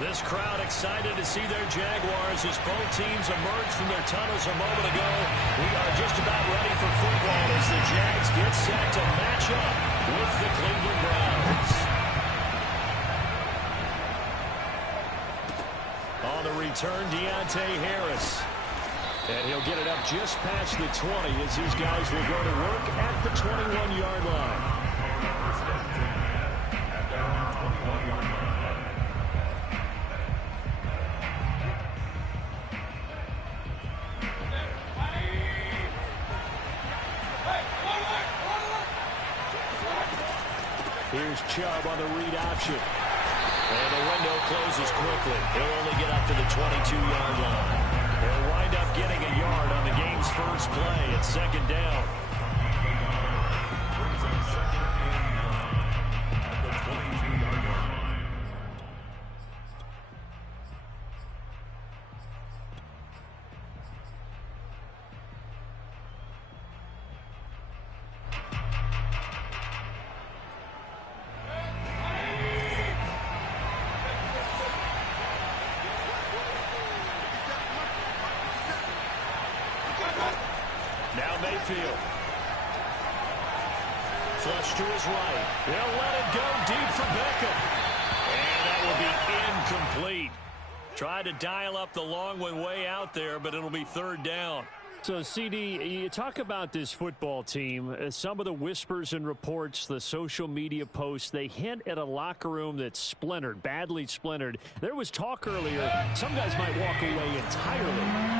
This crowd excited to see their Jaguars as both teams emerged from their tunnels a moment ago. We are just about ready for football as the Jags get set to match up with the Cleveland Browns. On the return, Deontay Harris. And he'll get it up just past the 20 as these guys will go to work at the 21-yard line. Here's Chubb on the read option. And the window closes quickly. He'll only get up to the 22-yard line. They'll wind up getting a yard on the game's first play at second down. Now Mayfield. Flush to his right. They'll let it go deep for Beckham. And that will be incomplete. Tried to dial up the long one way out there, but it'll be third down. So, CD, you talk about this football team. Some of the whispers and reports, the social media posts, they hint at a locker room that's splintered, badly splintered. There was talk earlier, some guys might walk away entirely,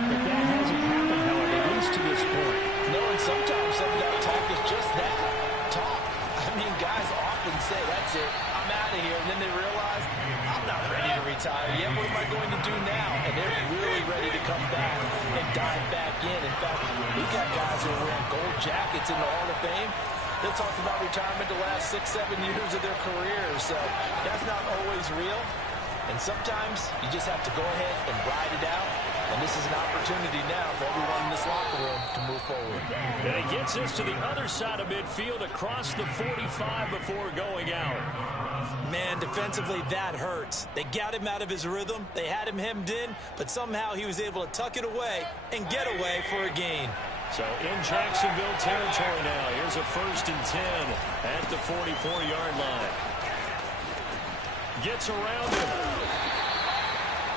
but that hasn't happened, however, at least to this point. No, and sometimes some of that talk is just that, talk. I mean, guys often say, that's it, I'm out of here, and then they realize, I'm not ready to retire yet. What am I going to do now? And they're really ready to come back and dive back in. In fact, we got guys who are wearing gold jackets in the Hall of Fame. They talked about retirement the last 6-7 years of their careers. So that's not always real. And sometimes you just have to go ahead and ride it out. And this is an opportunity now for everyone in this locker room to move forward. And he gets us to the other side of midfield across the 45 before going out. Man, defensively, that hurts. They got him out of his rhythm. They had him hemmed in, but somehow he was able to tuck it away and get away for a gain. So in Jacksonville territory now. Here's a 1st and 10 at the 44-yard line. Gets around him.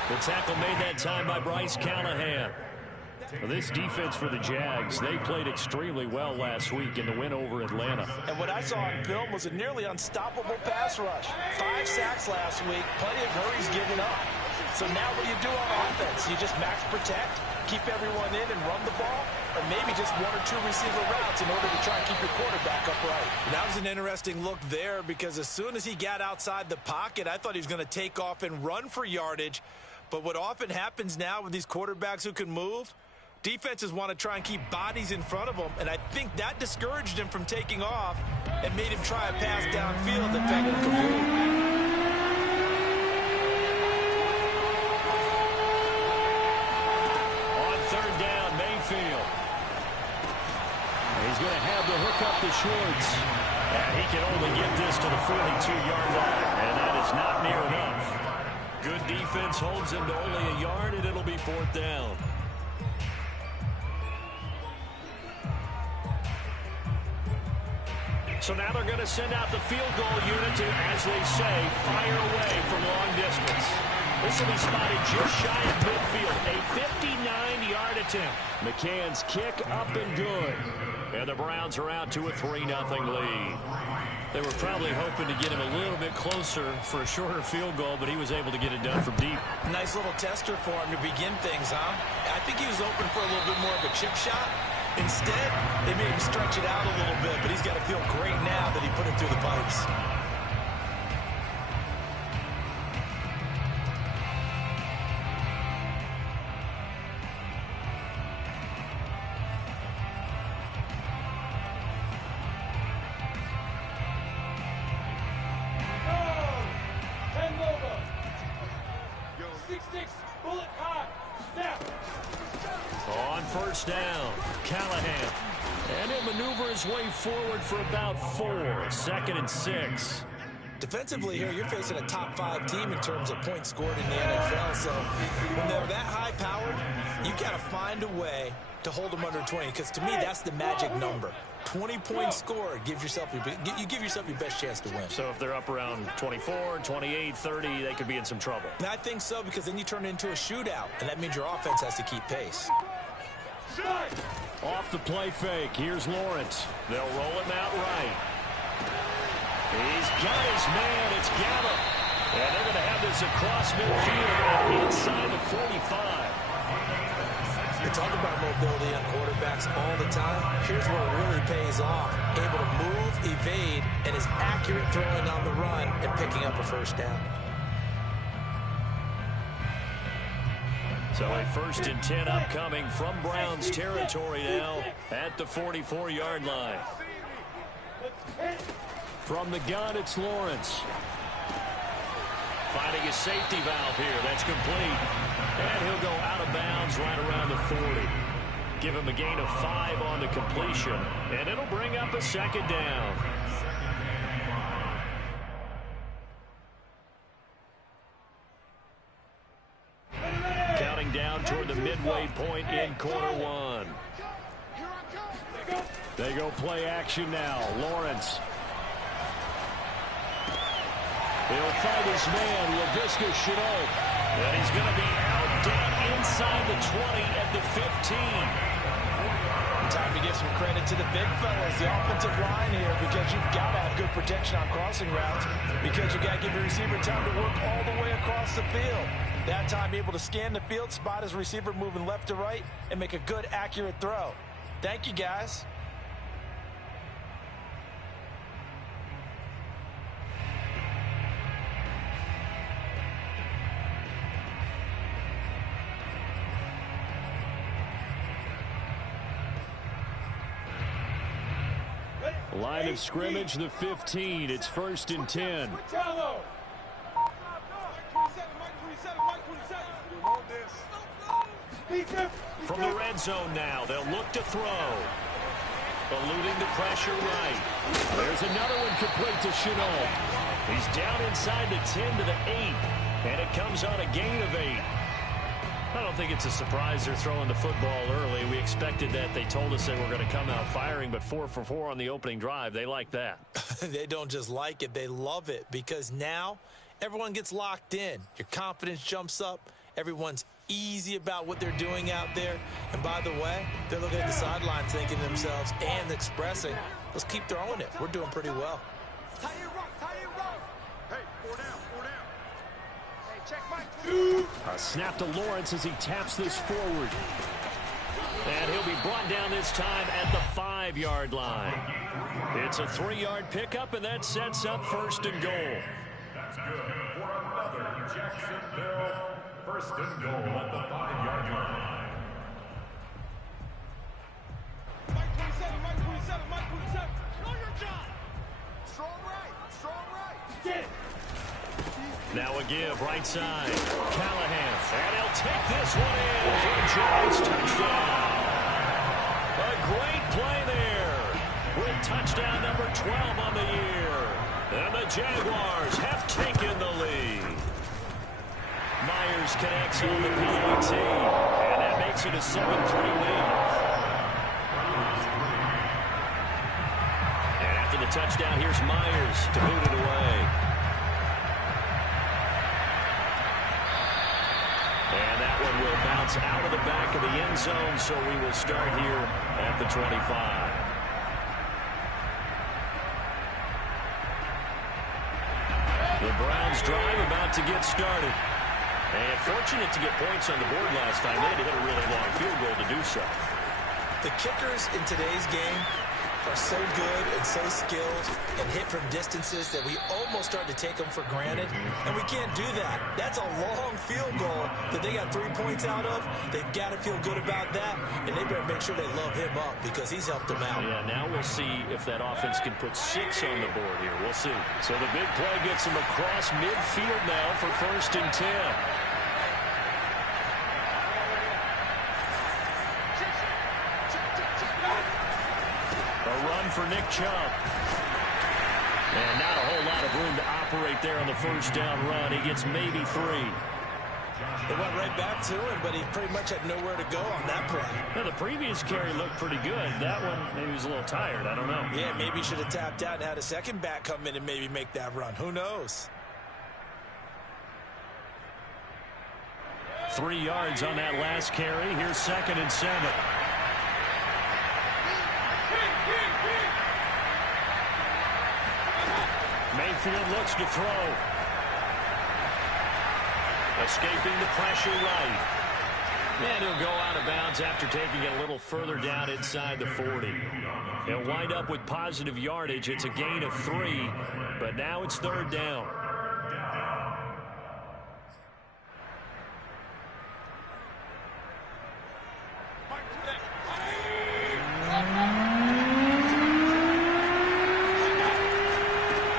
The tackle made that time by Bryce Callahan. Well, this defense for the Jags, they played extremely well last week in the win over Atlanta. And what I saw on film was a nearly unstoppable pass rush. 5 sacks last week, plenty of hurries given up. So now what do you do on offense? You just max protect, keep everyone in and run the ball, or maybe just 1 or 2 receiver routes in order to try and keep your quarterback upright. That was an interesting look there because as soon as he got outside the pocket, I thought he was going to take off and run for yardage. But what often happens now with these quarterbacks who can move, defenses want to try and keep bodies in front of them, and I think that discouraged him from taking off and made him try a pass downfield that fell incomplete. On 3rd down, Mayfield. He's going to have the hook up the shorts. And he can only get this to the 42-yard line, and that is not near enough. Good defense holds him to only a yard, and it'll be 4th down. So now they're going to send out the field goal unit to, as they say, fire away from long distance. This will be spotted just shy of midfield. A 59-yard attempt. McCann's kick up and good. And the Browns are out to a 3-0 lead. They were probably hoping to get him a little bit closer for a shorter field goal, but he was able to get it done from deep. Nice little tester for him to begin things, huh? I think he was open for a little bit more of a chip shot. Instead, they made him stretch it out a little bit, but he's got to feel great now that he put it through the pipes. On 1st down, Callahan. And he'll maneuver his way forward for about 4. 2nd and 6. Defensively here, you're facing a top-5 team in terms of points scored in the NFL. So when they're that high-powered, you got to find a way to hold them under 20. Because to me, that's the magic number. 20 points scored gives yourself you give yourself your best chance to win. So if they're up around 24, 28, 30, they could be in some trouble. And I think so, because then you turn it into a shootout, and that means your offense has to keep pace. Off the play fake. Here's Lawrence. They'll roll him out right. He's got his man. It's Gallup. And they're going to have this across midfield and inside the 45. We talk about mobility on quarterbacks all the time. Here's where it really pays off. Able to move, evade, and is accurate throwing on the run and picking up a first down. So a 1st and 10 upcoming from Browns territory now at the 44-yard line. From the gun, it's Lawrence. Finding a safety valve here. That's complete. And he'll go out of bounds right around the 40. Give him a gain of 5 on the completion. And it'll bring up a 2nd down. Counting down toward the midway point in quarter 1. They go play action now. Lawrence. He'll find his man, Laviska Shenault. And he's going to be out down inside the 20 at the 15. Time to give some credit to the big fellas, the offensive line here, because you've got to have good protection on crossing routes, because you've got to give your receiver time to work all the way across the field. That time able to scan the field, spot his receiver moving left to right, and make a good, accurate throw. Thank you, guys. Line of scrimmage, the 15. It's 1st and 10. From the red zone now, they'll look to throw. Eluding the pressure right. There's another one complete to Shenault. He's down inside the 10 to the 8. And it comes on a gain of 8. I don't think it's a surprise they're throwing the football early. We expected that. They told us they were going to come out firing, but 4 for 4 on the opening drive. They like that. They don't just like it, they love it, because now everyone gets locked in. Your confidence jumps up. Everyone's easy about what they're doing out there. And by the way, they're looking at the sideline thinking to themselves and expressing, let's keep throwing it. We're doing pretty well. Hey, 4 down. Hey, check Mike. A snap to Lawrence as he taps this forward. And he'll be brought down this time at the 5-yard line. It's a 3-yard pickup, and that sets up 1st and goal. That's good for another Jacksonville 1st and goal at the 5-yard line. Mike 27. Know your job. Strong right. Get it. Now a give, right side. Callahan. And he'll take this one in for a Jags touchdown. A great play there with touchdown number 12 on the year. And the Jaguars have taken the lead. Myers connects on the PAT. And that makes it a 7-3 lead. And after the touchdown, here's Myers to boot it away. And that one will bounce out of the back of the end zone, so we will start here at the 25. The Browns drive about to get started. And fortunate to get points on the board last time. They had to hit a really long field goal to do so. The kickers in today's game are so good and so skilled and hit from distances that we almost start to take them for granted, and we can't do that. That's a long field goal that they got 3 points out of. They've got to feel good about that, and they better make sure they love him up because he's helped them out. Yeah, now we'll see if that offense can put 6 on the board here. We'll see. So the big play gets him across midfield now for 1st and 10. A run for Nick Chubb. And not a whole lot of room to operate operate there on the first down run. He gets maybe 3. They went right back to him, but he pretty much had nowhere to go on that play. Now, the previous carry looked pretty good. That one, maybe he was a little tired. I don't know. Yeah, maybe he should have tapped out and had a second back come in and maybe make that run. Who knows? 3 yards on that last carry. Here's 2nd and 7. Mayfield looks to throw. Escaping the pressure right. And he'll go out of bounds after taking it a little further down inside the 40. He'll wind up with positive yardage. It's a gain of 3, but now it's 3rd down.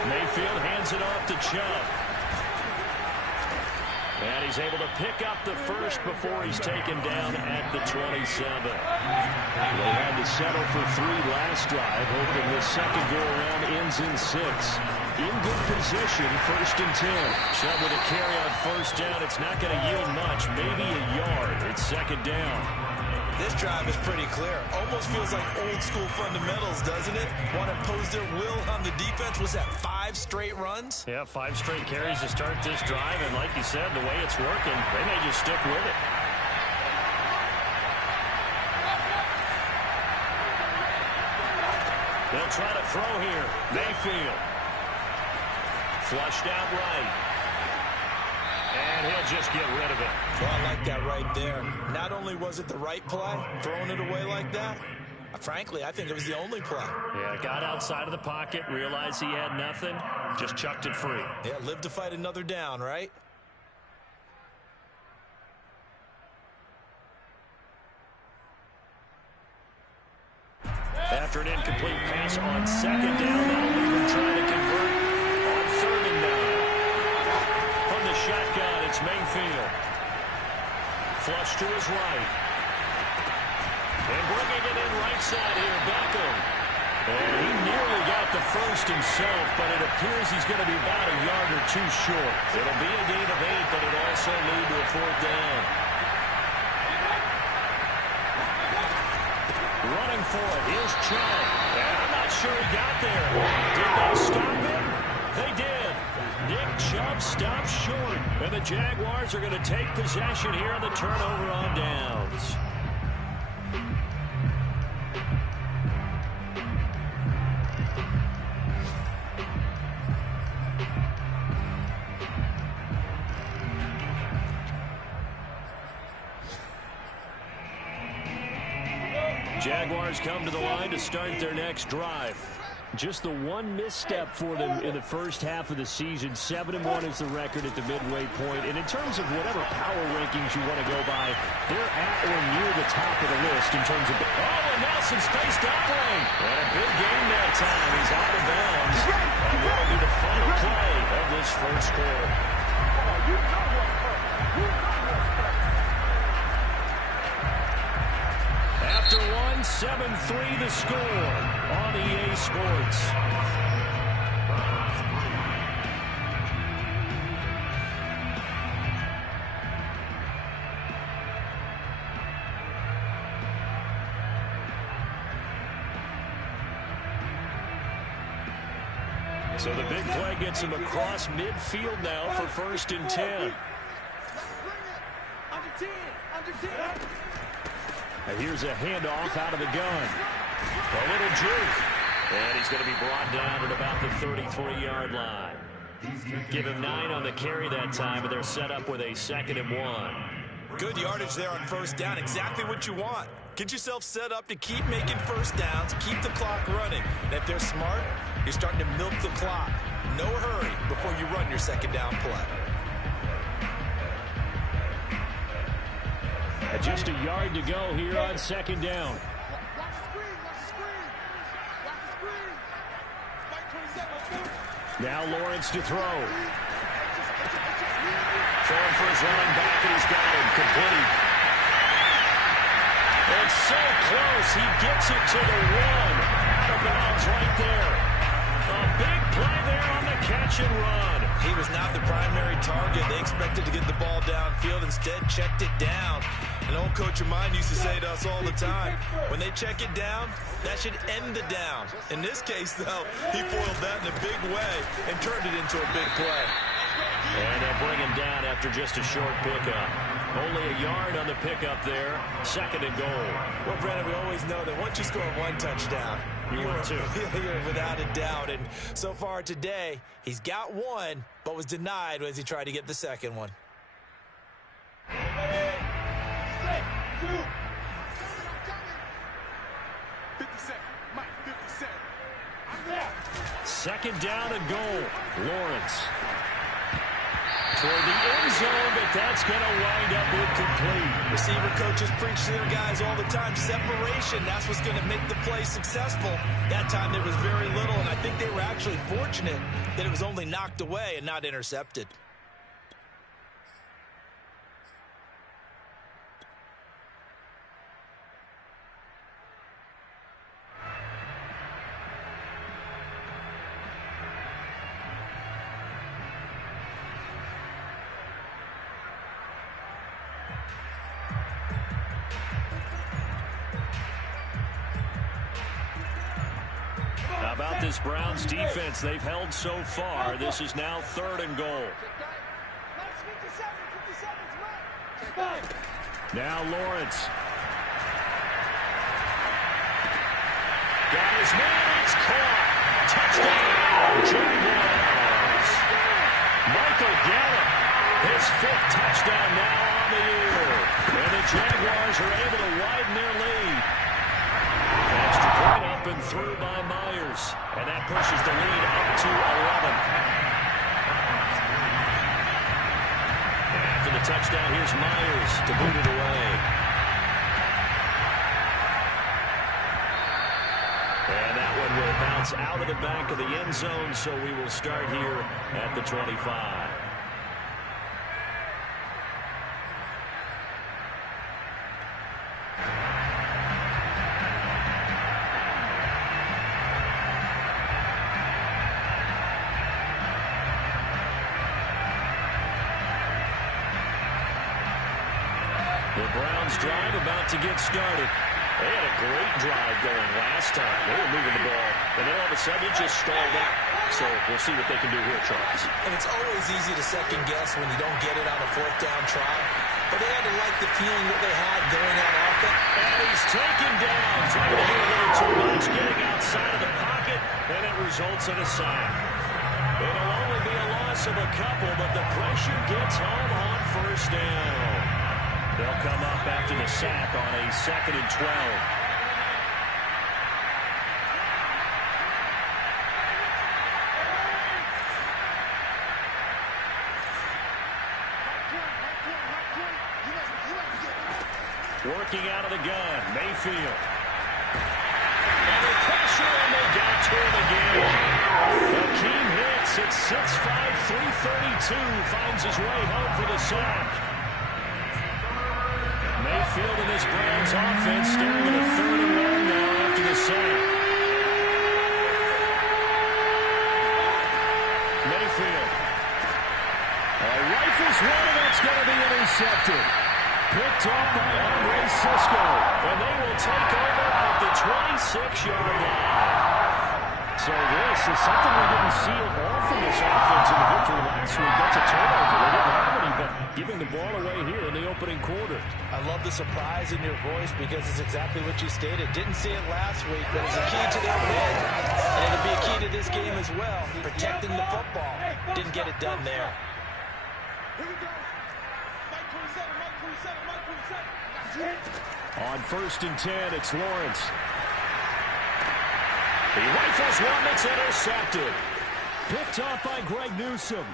Mayfield hands it off to Chubb. And he's able to pick up the first before he's taken down at the 27. They had to settle for 3 last drive, hoping this second go-around ends in 6. In good position, 1st and 10. Chubb with a carry on 1st down. It's not going to yield much, maybe a yard. It's 2nd down. This drive is pretty clear. Almost feels like old-school fundamentals, doesn't it? Want to impose their will on the defense. Was that 5 straight runs? Yeah, 5 straight carries to start this drive. And like you said, the way it's working, they may just stick with it. They'll try to throw here. Mayfield. Flushed out right. And he'll just get rid of it. Well, I like that right there. Not only was it the right play, throwing it away like that, frankly, I think it was the only play. Yeah, got outside of the pocket, realized he had nothing, just chucked it free. Yeah, live to fight another down, right? After an incomplete pass on 2nd down, that'll leave him trying to convert on 3rd and 9. From the shotgun, it's Mayfield. Flush to his right. And bringing it in right side here, Beckham. And he nearly got the first himself, but it appears he's going to be about a yard or 2 short. It'll be a gain of 8, but it'll also lead to a 4th down. Running for it. Here's Chubb. I'm not sure he got there. Did they stop him? They did. Nick Chubb stopped short. And the Jaguars are going to take possession here on the turnover on downs. Jaguars come to the line to start their next drive. Just the one misstep for them in the first half of the season. 7-1 is the record at the midway point. And in terms of whatever power rankings you want to go by, they're at or near the top of the list in terms of... Oh, and now some space to operate. And a big game that time. He's out of bounds. And that'll be the final play of this first quarter. After 7-3 the score on EA Sports. So the big play gets him across midfield now for 1st and 10. Under 10, under 10. And here's a handoff out of the gun. A little juke. And he's going to be brought down at about the 33-yard line. Give him 9 on the carry that time, but they're set up with a 2nd and 1. Good yardage there on 1st down. Exactly what you want. Get yourself set up to keep making 1st downs, keep the clock running. And if they're smart, you're starting to milk the clock. No hurry before you run your 2nd down play. Just a yard to go here on 2nd down. Watch the screen, watch the screen. Watch the screen. Spike 27, let's go. Now Lawrence to throw. Throwing for his running back, and he's got him complete. It's so close, he gets it to the 1. Out of bounds right there. A big play there on the catch catch and run. He was not the primary target. They expected to get the ball downfield. Instead, checked it down. An old coach of mine used to say to us all the time, when they check it down, that should end the down. In this case, though, he foiled that in a big way and turned it into a big play. And they'll bring him down after just a short pickup. Only a yard on the pickup there. 2nd and goal. Well, Brandon, we always know that once you score 1 touchdown, you're 2. You're without a doubt. And so far today, he's got 1, but was denied as he tried to get the 2nd one. 2nd down and goal. Lawrence toward the end zone, but that's going to wind up incomplete. Receiver coaches preach to their guys all the time. Separation, that's what's going to make the play successful. That time there was very little, and I think they were actually fortunate that it was only knocked away and not intercepted. How about this Browns defense they've held so far? This is now 3rd and goal. Now Lawrence. Got his man. It's caught. Touchdown, Jaguars. Michael Gallup, his 5th touchdown now on the year. And the Jaguars are able to widen their lead. Extra point up and through by Myers. And that pushes the lead up to 11. After the touchdown, here's Myers to boot it away. And that one will bounce out of the back of the end zone, so we will start here at the 25. The Browns drive about to get started. They had a great drive going last time. They were moving the ball, and then all of a sudden it just stalled out. So we'll see what they can do here, Charles. And it's always easy to second guess when you don't get it on a 4th down try. But they had to like the feeling that they had going on offense. And he's taken down, trying to do a little too much, getting outside of the pocket, and it results in a sack. It'll only be a loss of a couple, but the pressure gets home on 1st down. They'll come up after the sack on a 2nd and 12. Working out of the gun, Mayfield. And the pressure, and they got to him again. Hakeem hits at 6'5", 332, finds his way home for the sack. Mayfield and this Browns offense staring at a 3rd and long now after the sack. Mayfield. Rifles one, and that's going to be intercepted. Picked up by Andre Cisco, and they will take over at the 26-yard line. So this is something we didn't see at all from this offense in the victory last week. That's a turnover. They didn't have any, but giving the ball away here in the opening quarter. I love the surprise in your voice because it's exactly what you stated. Didn't see it last week, but it's a key to their win. And it'll be a key to this game as well, protecting the football. Didn't get it done there. Here we go. Mike 27, Mike 27, Mike 27. On 1st and 10, it's Lawrence. He rifles one that's intercepted. Picked off by Greg Newsome.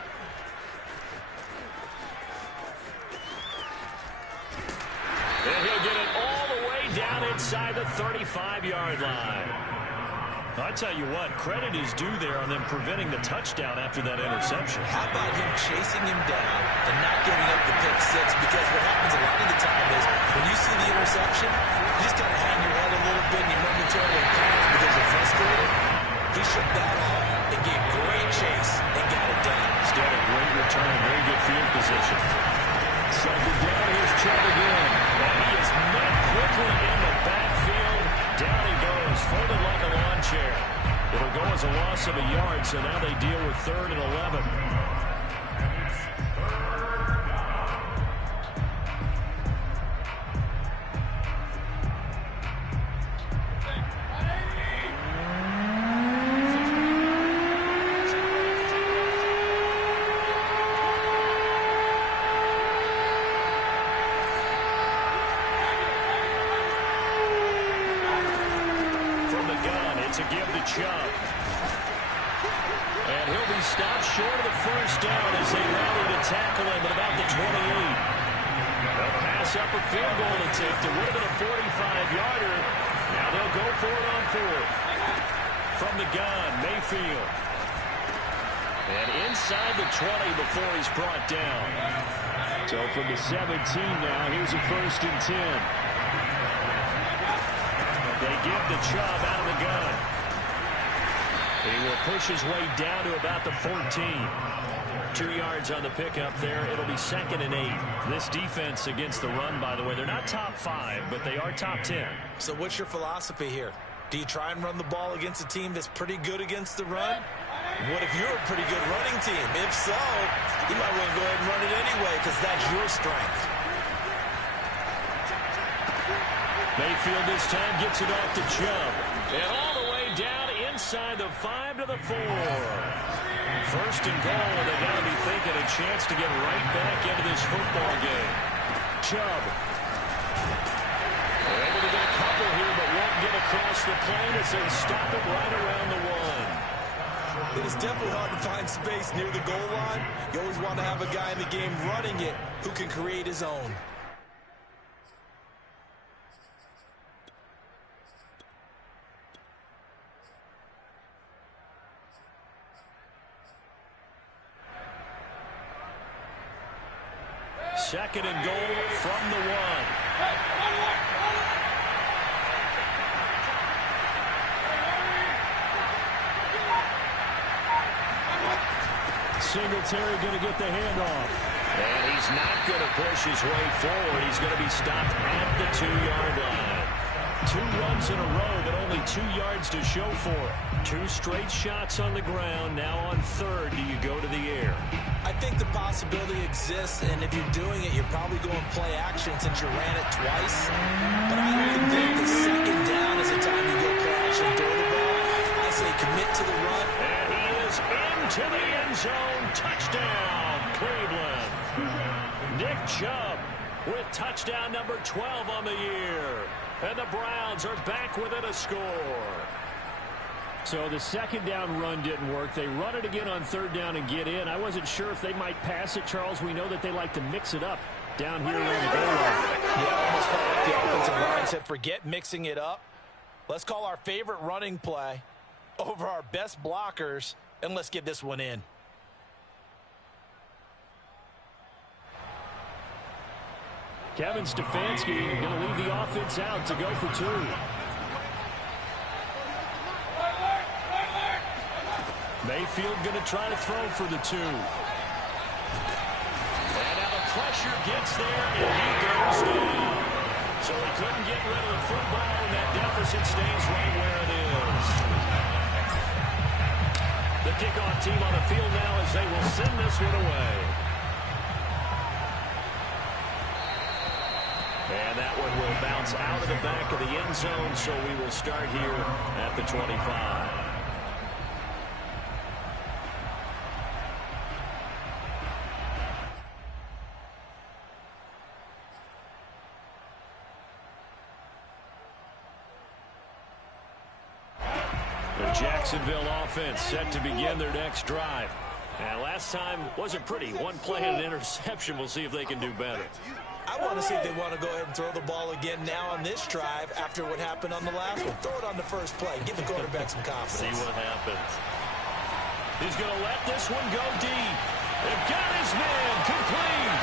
And he'll get it all the way down inside the 35-yard line. I tell you what, credit is due there on them preventing the touchdown after that interception. How about him chasing him down and not giving up the pick 6? Because what happens a lot of the time is when you see the interception, you just kind of hang your head a little bit and you momentarily panic because you're frustrated. He shook that off and gave great chase and got it Second down, here's Chubb again. And he is met quickly in the backfield. Down he goes, folded like a lawn chair. It'll go as a loss of a yard, so now they deal with 3rd and 11. To give to Chubb. And he'll be stopped short of the first down as they rally to tackle him at about the 28. A pass up a field goal attempt. It would have been a 45-yarder. Now they'll go for it on 4th. From the gun, Mayfield. And inside the 20 before he's brought down. So from the 17 now, here's a 1st and 10. They give the Chubb out of the gun. He will push his way down to about the 14. 2 yards on the pickup there. It'll be 2nd and 8. This defense against the run, by the way, they're not top 5, but they are top 10. So what's your philosophy here? Do you try and run the ball against a team that's pretty good against the run? What if you're a pretty good running team? If so, you might want to go ahead and run it anyway because that's your strength. Mayfield this time gets it off to Chubb. And all the way down inside the 5 to the 4. 1st and goal, and they got to be thinking a chance to get right back into this football game. Chubb. They're able to get a couple here, but won't get across the plane as they stop it right around the 1. It is definitely hard to find space near the goal line. You always want to have a guy in the game running it who can create his own. Second and goal from the 1. Singletary going to get the handoff. And he's not going to push his way forward. He's going to be stopped at the 2-yard line. 2 runs in a row, but only 2 yards to show for it. 2 straight shots on the ground. Now on 3rd, do you go to the air? I think the possibility exists, and if you're doing it, you're probably going play action since you ran it twice. But I don't even think the 2nd down is the time you go play action and throw the ball. I say commit to the run. And he is into the end zone. Touchdown, Cleveland. Nick Chubb with touchdown number 12 on the year. And the Browns are back within a score. So the 2nd down run didn't work. They run it again on 3rd down and get in. I wasn't sure if they might pass it, Charles. We know that they like to mix it up down here around the goal line. Yeah, almost felt like the offensive line said, forget mixing it up. Let's call our favorite running play over our best blockers, and let's get this one in. Kevin Stefanski going to leave the offense out to go for 2. Mayfield going to try to throw for the 2. And now the pressure gets there, and he goes down. So he couldn't get rid of the football, and that deficit stays right where it is. The kickoff team on the field now as they will send this one away. And that one will bounce out of the back of the end zone, so we will start here at the 25. The Jacksonville offense set to begin their next drive. And last time wasn't pretty. One play and an interception. We'll see if they can do better. I want to see if they want to go ahead and throw the ball again now on this drive after what happened on the last one. Throw it on the first play. Give the quarterback some confidence. See what happens. He's going to let this one go deep. They've got his man complete.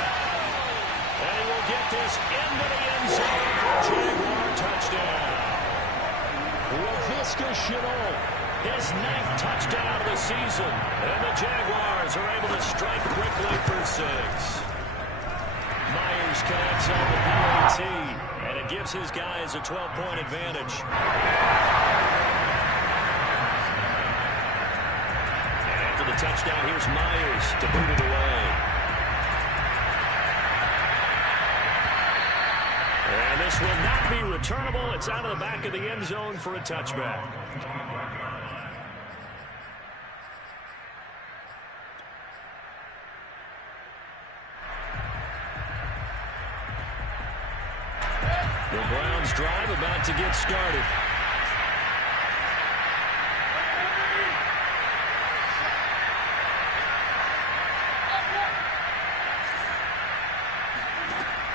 And he will get this into the end zone for a Jaguar touchdown. Laviska Shenault, his 9th touchdown of the season. And the Jaguars are able to strike quickly for 6. Myers connects on the PAT, and it gives his guys a 12-point advantage. And after the touchdown, here's Myers to boot it away. And this will not be returnable. It's out of the back of the end zone for a touchback. The Browns drive about to get started.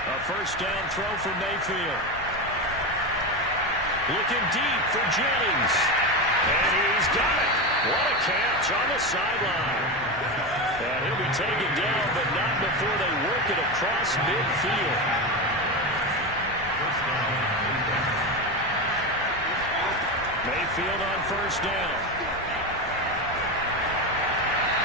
A first down throw for Mayfield. Looking deep for Jennings. And he's got it. What a catch on the sideline. And he'll be taken down, but not before they work it across midfield. Mayfield on first down.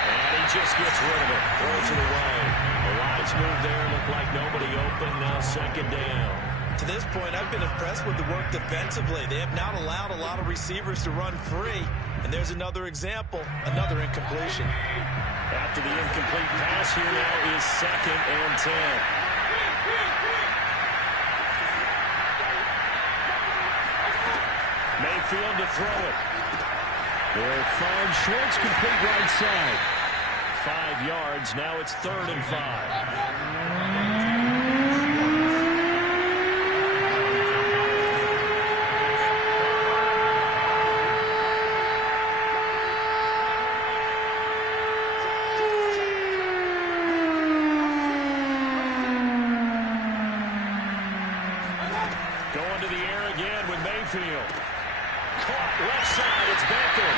And he just gets rid of it. Throws it away. A wise move there. Looked like nobody open. Now second down. To this point, I've been impressed with the work defensively. They have not allowed a lot of receivers to run free. And there's another example. Another incompletion. After the incomplete pass, here now is second and 10. Mayfield to throw it. They'll find Schwartz complete right side. 5 yards. Now it's 3rd and 5. Going to the air again with Mayfield. Caught left side. It's Baker.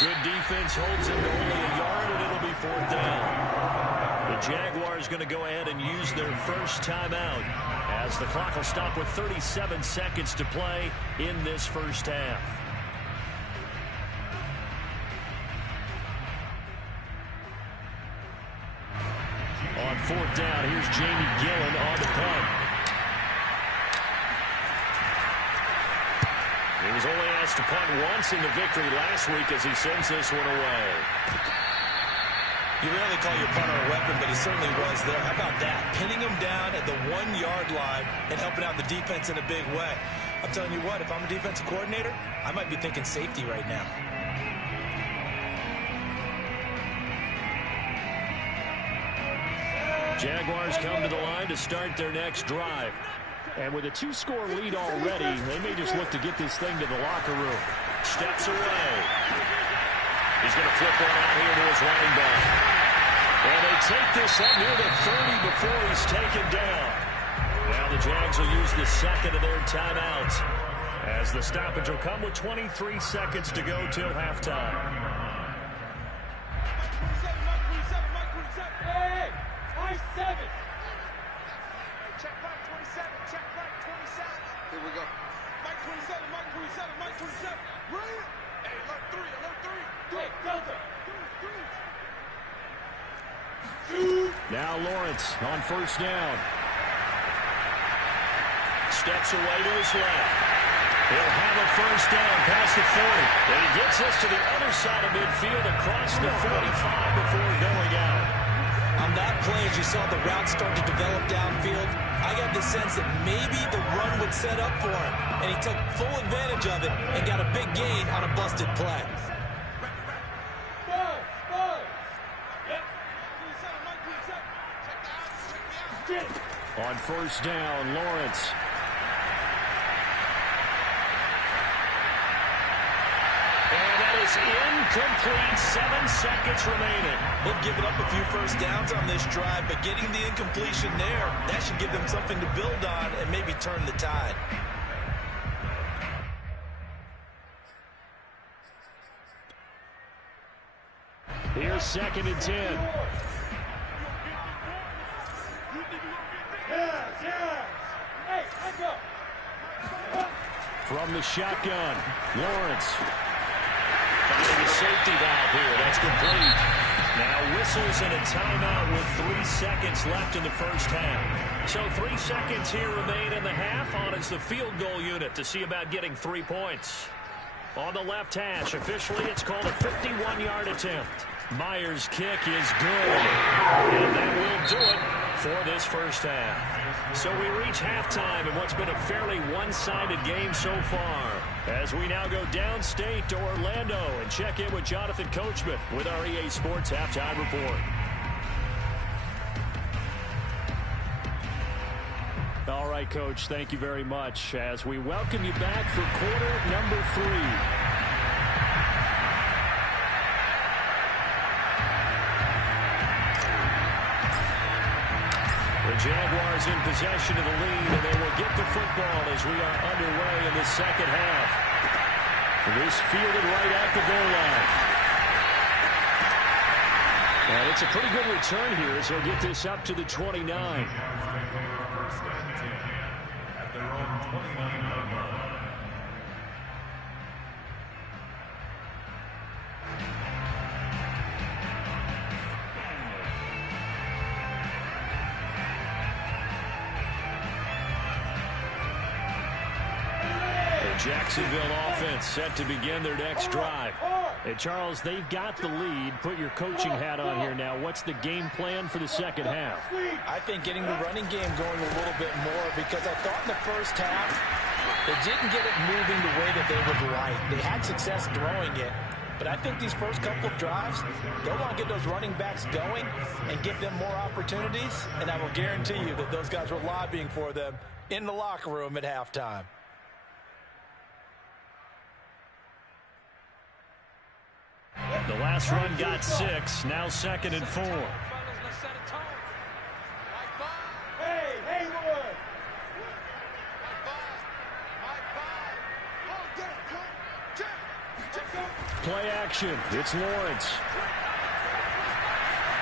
Good defense holds him to only a yard, and it'll be 4th down. The Jaguars going to go ahead and use their first timeout as the clock will stop with 37 seconds to play in this first half. On 4th down, here's Jamie Gillen on the punt. He was only asked to punt once in the victory last week as he sends this one away. You rarely call your punter a weapon, but he certainly was there. How about that? Pinning him down at the 1-yard line and helping out the defense in a big way. I'm telling you what, if I'm a defensive coordinator, I might be thinking safety right now. Jaguars come to the line to start their next drive. And with a 2-score lead already, they may just look to get this thing to the locker room. Steps away. He's going to flip one out here to his running back. And they take this up near the 30 before he's taken down. Now the Jags will use the second of their timeouts as the stoppage will come with 23 seconds to go till halftime. Hey, I 7. Check back 27, check back 27. Here we go. Mike 27, Mike 27, Mike 27. Brilliant. Hey, alert 3, alert 3. Hey, Delta. Now Lawrence on first down. Steps away to his left. He'll have a first down past the 40. And he gets us to the other side of midfield across the 45 before going out. On that play, as you saw the route start to develop downfield, I got the sense that maybe the run would set up for him. And he took full advantage of it and got a big gain on a busted play. On first down, Lawrence. And that is incomplete. 7 seconds remaining. They've given up a few first downs on this drive, but getting the incompletion there, that should give them something to build on and maybe turn the tide. Here's 2nd and 10. From the shotgun, Lawrence. Finding a safety valve here. That's complete. Now whistles and a timeout with 3 seconds left in the first half. So 3 seconds here remain in the half. On is the field goal unit to see about getting 3 points. On the left hash, officially it's called a 51-yard attempt. Myers' kick is good. And that will do it for this first half. So we reach halftime in what's been a fairly one-sided game so far. As we now go downstate to Orlando and check in with Jonathan Coachman with our EA Sports Halftime Report. All right, Coach, thank you very much as we welcome you back for quarter number 3. The Jaguars in possession of the lead, and they will get the football as we are underway in the second half. This fielded right at the goal line. And it's a pretty good return here as he'll get this up to the 29. At their own 29-yard line. Jacksonville offense set to begin their next drive. Hey, Charles, they've got the lead. Put your coaching hat on here now. What's the game plan for the second half? I think getting the running game going a little bit more, because I thought in the first half they didn't get it moving the way that they would like. They had success throwing it, but I think these first couple of drives, they'll want to get those running backs going and give them more opportunities, and I will guarantee you that those guys were lobbying for them in the locker room at halftime. The last run got 6, now 2nd and 4. Hey, Haywood! Play action. It's Lawrence.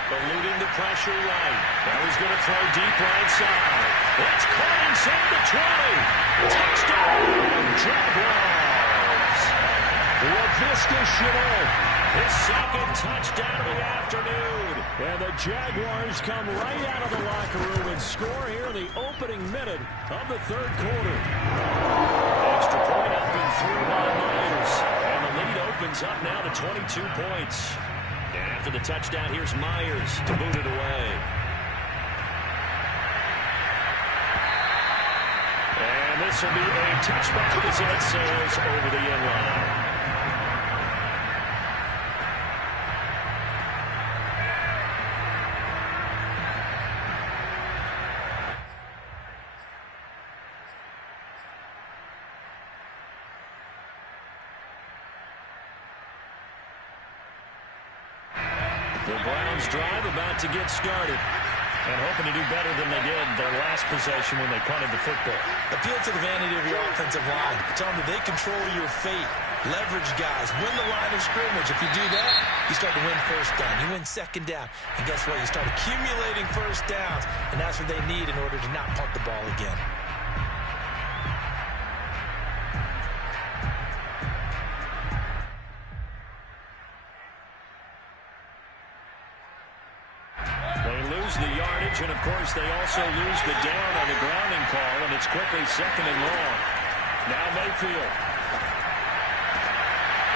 Eluding the pressure right. Now he's going to throw deep right side. It's caught inside the 20. Touchdown, Jaguars. LaVisca Chenault. His second touchdown of the afternoon. And the Jaguars come right out of the locker room and score here in the opening minute of the third quarter. Extra point up and through by Myers. And the lead opens up now to 22 points. And after the touchdown, here's Myers to boot it away. And this will be a touchback as it sails over the end line. The Browns drive about to get started and hoping to do better than they did their last possession when they punted the football. Appeal to the vanity of your offensive line. Tell them that they control your fate. Leverage guys. Win the line of scrimmage. If you do that, you start to win first down. You win second down. And guess what? You start accumulating first downs, and that's what they need in order to not punt the ball again. The yardage, and of course they also lose the down on the grounding call, and it's quickly 2nd and long. Now Mayfield.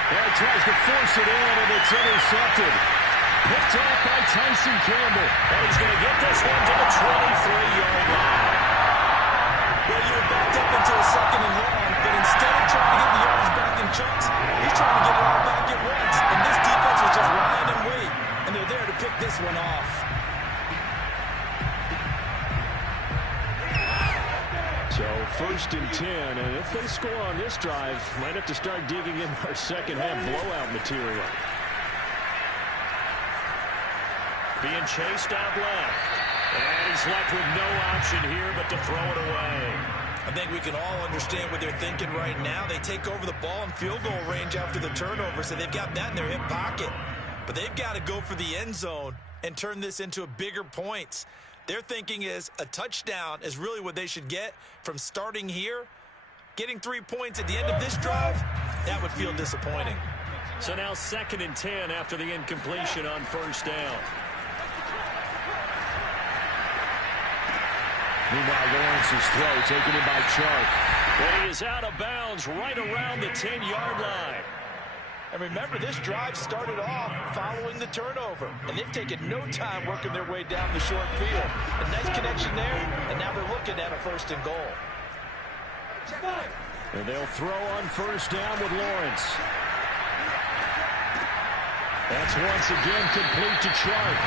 Well, he tries to force it in, and it's intercepted. Picked off by Tyson Campbell. And he's going to get this one to the 23-yard line. Well, you were backed up into a 2nd and long, but instead of trying to get the yards back in chunks, he's trying to get it all back at once. And this defense was just lying in wait, and they're there to pick this one off. So 1st and 10, and if they score on this drive, might have to start digging in our second half blowout material. Being chased out left. And he's left with no option here but to throw it away. I think we can all understand what they're thinking right now. They take over the ball in field goal range after the turnover, so they've got that in their hip pocket. But they've got to go for the end zone and turn this into a bigger points. Their thinking is a touchdown is really what they should get from starting here. Getting 3 points at the end of this drive, that would feel disappointing. So now 2nd and 10 after the incompletion on first down. Meanwhile, Lawrence's throw taken in by Chark. And he is out of bounds right around the 10-yard line. And remember, this drive started off following the turnover. And they've taken no time working their way down the short field. A nice connection there, and now they're looking at a 1st and goal. And they'll throw on first down with Lawrence. That's once again complete to Chark.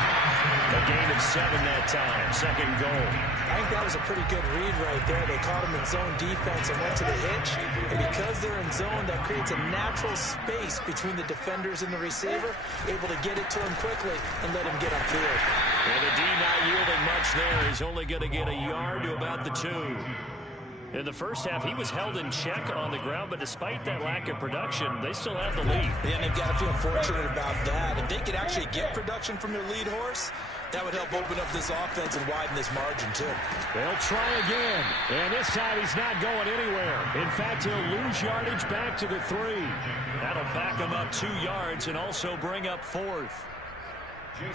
A gain of 7 that time. 2nd goal. I think that was a pretty good read right there. They caught him in zone defense and went to the hitch. And because they're in zone, that creates a natural space between the defenders and the receiver, able to get it to him quickly and let him get upfield. And the D not yielding much there. He's only going to get a yard to about the 2. In the first half, he was held in check on the ground, but despite that lack of production, they still have the lead. Yeah, and they've got to feel fortunate about that. If they could actually get production from their lead horse, that would help open up this offense and widen this margin, too. They'll try again, and this time he's not going anywhere. In fact, he'll lose yardage back to the 3. That'll back him up 2 yards and also bring up 4th. And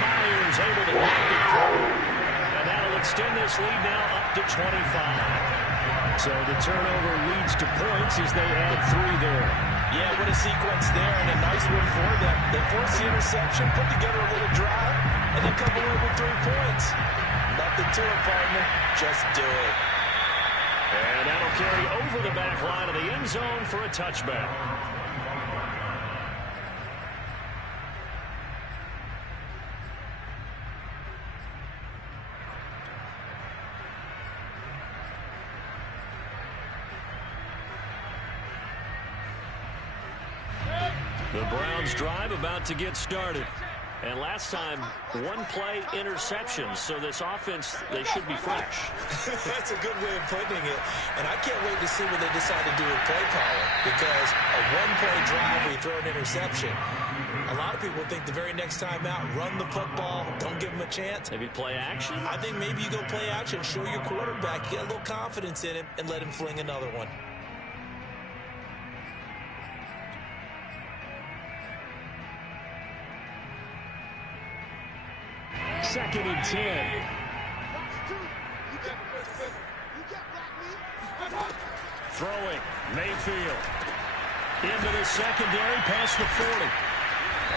Myers able to knock it through. That'll extend this lead now up to 25. So the turnover leads to points as they add 3 there. Yeah, what a sequence there, and a nice one for them. They force the interception, put together a little drive, and then come away with 3 points. Nothing to it, partner. Just do it. And that'll carry over the back line of the end zone for a touchback. The Browns drive about to get started. And last time, 1-play interception. So this offense, they should be fresh. That's a good way of putting it. And I can't wait to see what they decide to do with play calling. Because a 1-play drive where you throw an interception, a lot of people think the very next time out, run the football, don't give them a chance. Maybe play action? I think maybe you go play action, show your quarterback, get a little confidence in him, and let him fling another one. 2nd and 10. Throwing, Mayfield. Into the secondary, past the 40.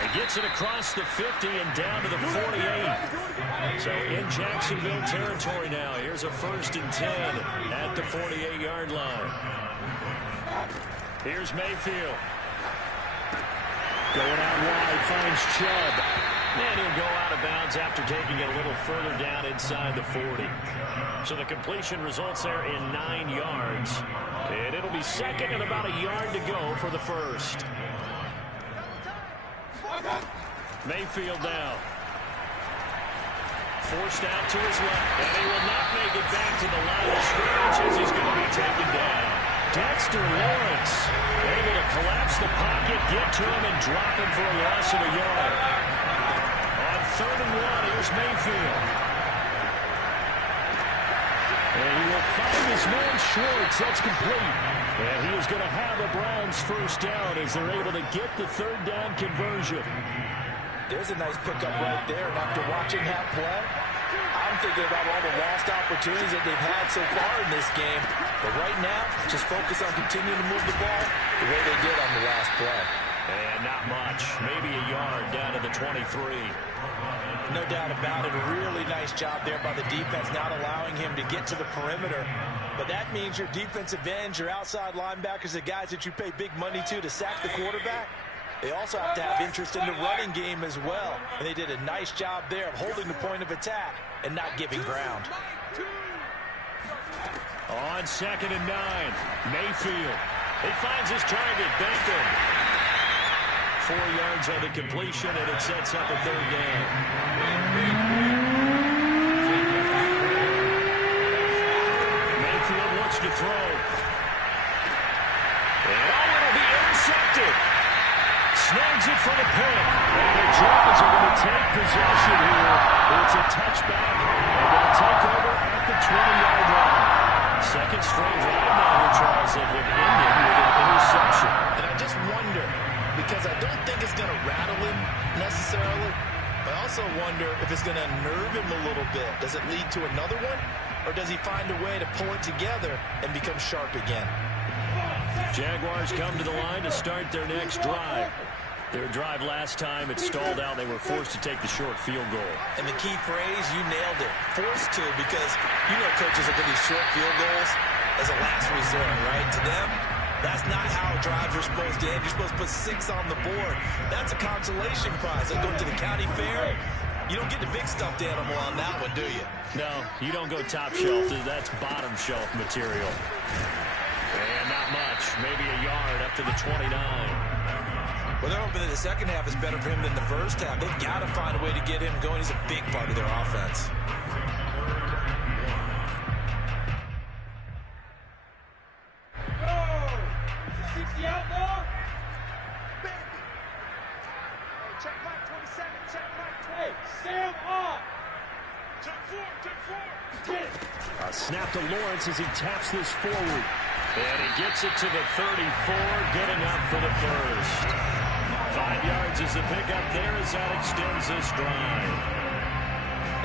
And gets it across the 50 and down to the 48. So in Jacksonville territory now. Here's a 1st and 10 at the 48-yard line. Here's Mayfield. Going out wide, finds Chubb. And he'll go out of bounds after taking it a little further down inside the 40. So the completion results there in 9 yards. And it'll be 2nd and about a yard to go for the 1st. Mayfield now. Forced out to his left. And he will not make it back to the line of scrimmage as he's going to be taken down. Dexter Lawrence able to collapse the pocket, get to him, and drop him for a loss of a yard. On 3rd and 1, here's Mayfield. And he will find his man Schwartz. That's complete. And he is going to have the Browns 1st down as they're able to get the 3rd down conversion. There's a nice pickup right there. And after watching that play, I'm thinking about all the lost opportunities that they've had so far in this game. But right now, just focus on continuing to move the ball the way they did on the last play. And not much. Maybe a yard down to the 23. No doubt about it. A really nice job there by the defense, not allowing him to get to the perimeter. But that means your defensive ends, your outside linebackers, the guys that you pay big money to sack the quarterback, they also have to have interest in the running game as well. And they did a nice job there of holding the point of attack and not giving ground. On 2nd and 9, Mayfield. He finds his target, Benton. 4 yards on the completion, and it sets up a 3rd down. Mayfield wants to throw. And it'll be intercepted. Snags it for the pick. And the Jags are going to take possession here. It's a touchback, and they'll take over at the 20-yard line. 2nd straight drive now, Charles, that have ended with an because I don't think it's going to rattle him necessarily. But I also wonder if it's going to nerve him a little bit. Does it lead to another one? Or does he find a way to pull it together and become sharp again? Jaguars come to the line to start their next drive. Their drive last time, it stalled out. They were forced to take the short field goal. And the key phrase, you nailed it. Forced to, because you know coaches look at these short field goals as a last resort, right? To them, that's not how drives are supposed to end. You're supposed to put 6 on the board. That's a consolation prize. Like going to the county fair, you don't get the big stuffed animal on that one, do you? No, you don't go top shelf. That's bottom shelf material. And not much. Maybe a yard up to the 29. Well, they're hoping that the second half is better for him than the first half. They've got to find a way to get him going. He's a big part of their offense. The outlaw. Check back 27. Check back 20. Sam off. Check 4. Check 4. Get it. A snap to Lawrence as he taps this forward. And he gets it to the 34. Good enough for the first. 5 yards is the pickup there as that extends this drive.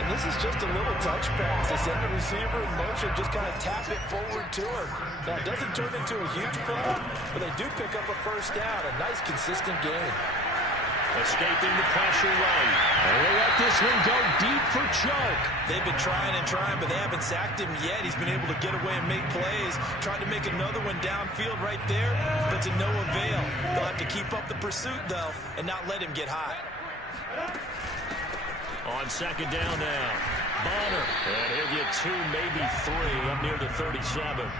And this is just a little touch pass. They send the receiver in motion, just kind of tap it forward to him. Now, it doesn't turn into a huge play, but they do pick up a first down. A nice, consistent game. Escaping the pressure right. And they let this one go deep for Choke. They've been trying and trying, but they haven't sacked him yet. He's been able to get away and make plays. Tried to make another one downfield right there, but to no avail. They'll have to keep up the pursuit, though, and not let him get hot. On second down now, Bonner. And he'll get 2, maybe 3, up near the 37.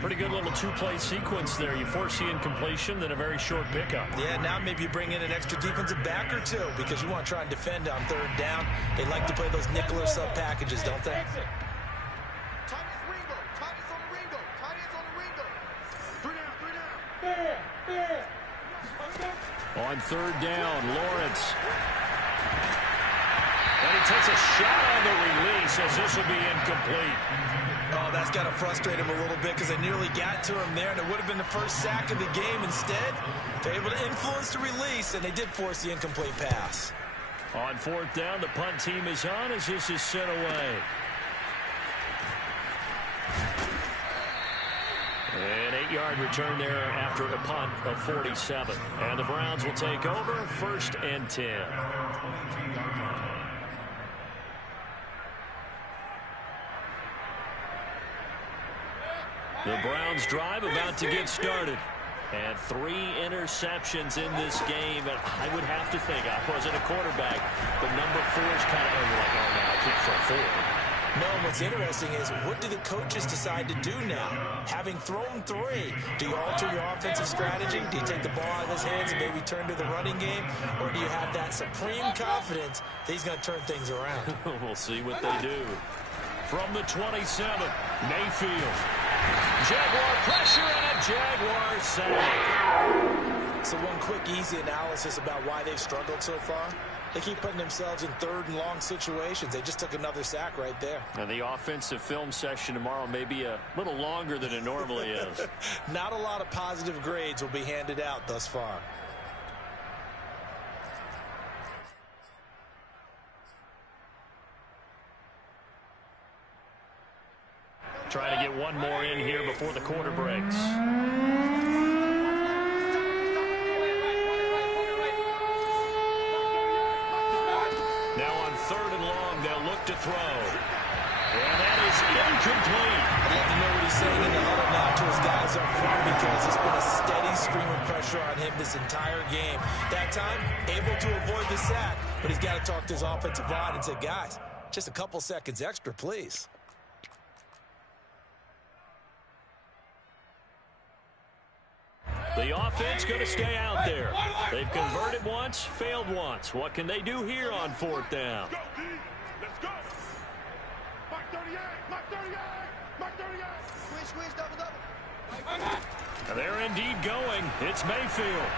Pretty good little 2-play sequence there. You force the incompletion, then a very short pickup. Yeah, now maybe you bring in an extra defensive back or 2 because you want to try and defend on third down. They like to play those nickel or sub packages, don't they? On third down, Lawrence. And he takes a shot on the release as this will be incomplete. Oh, that's got to frustrate him a little bit because they nearly got to him there, and it would have been the first sack of the game. Instead, they're able to influence the release, and they did force the incomplete pass. On fourth down, the punt team is on as this is sent away. An 8-yard return there after a punt of 47. And the Browns will take over, 1st and 10. The Browns drive about to get started. And 3 interceptions in this game. And I would have to think, I wasn't a quarterback, but number 4 is kind of like, oh, no, I can't throw 4. No, and what's interesting is, what do the coaches decide to do now? Having thrown 3, do you alter your offensive strategy? Do you take the ball out of his hands and maybe turn to the running game? Or do you have that supreme confidence that he's going to turn things around? We'll see what they do. From the 27, Mayfield. Jaguar pressure and a Jaguar sack. So one quick, easy analysis about why they've struggled so far. They keep putting themselves in third and long situations. They just took another sack right there. And the offensive film session tomorrow may be a little longer than it normally is. Not a lot of positive grades will be handed out thus far. Trying to get one more in here before the quarter breaks. Now on third and long, they'll look to throw. And that is incomplete. I'd love to know what he's saying in the huddle now to his guys up front, because it's been a steady stream of pressure on him this entire game. That time, able to avoid the sack, but he's got to talk to his offensive line and say, guys, just a couple seconds extra, please. The offense going to stay out there. They've converted once, failed once. What can they do here on fourth down? Let's go, D. Let's go. Mark 38. Mark 38. Mark 38. Squish, double. And they're indeed going. It's Mayfield.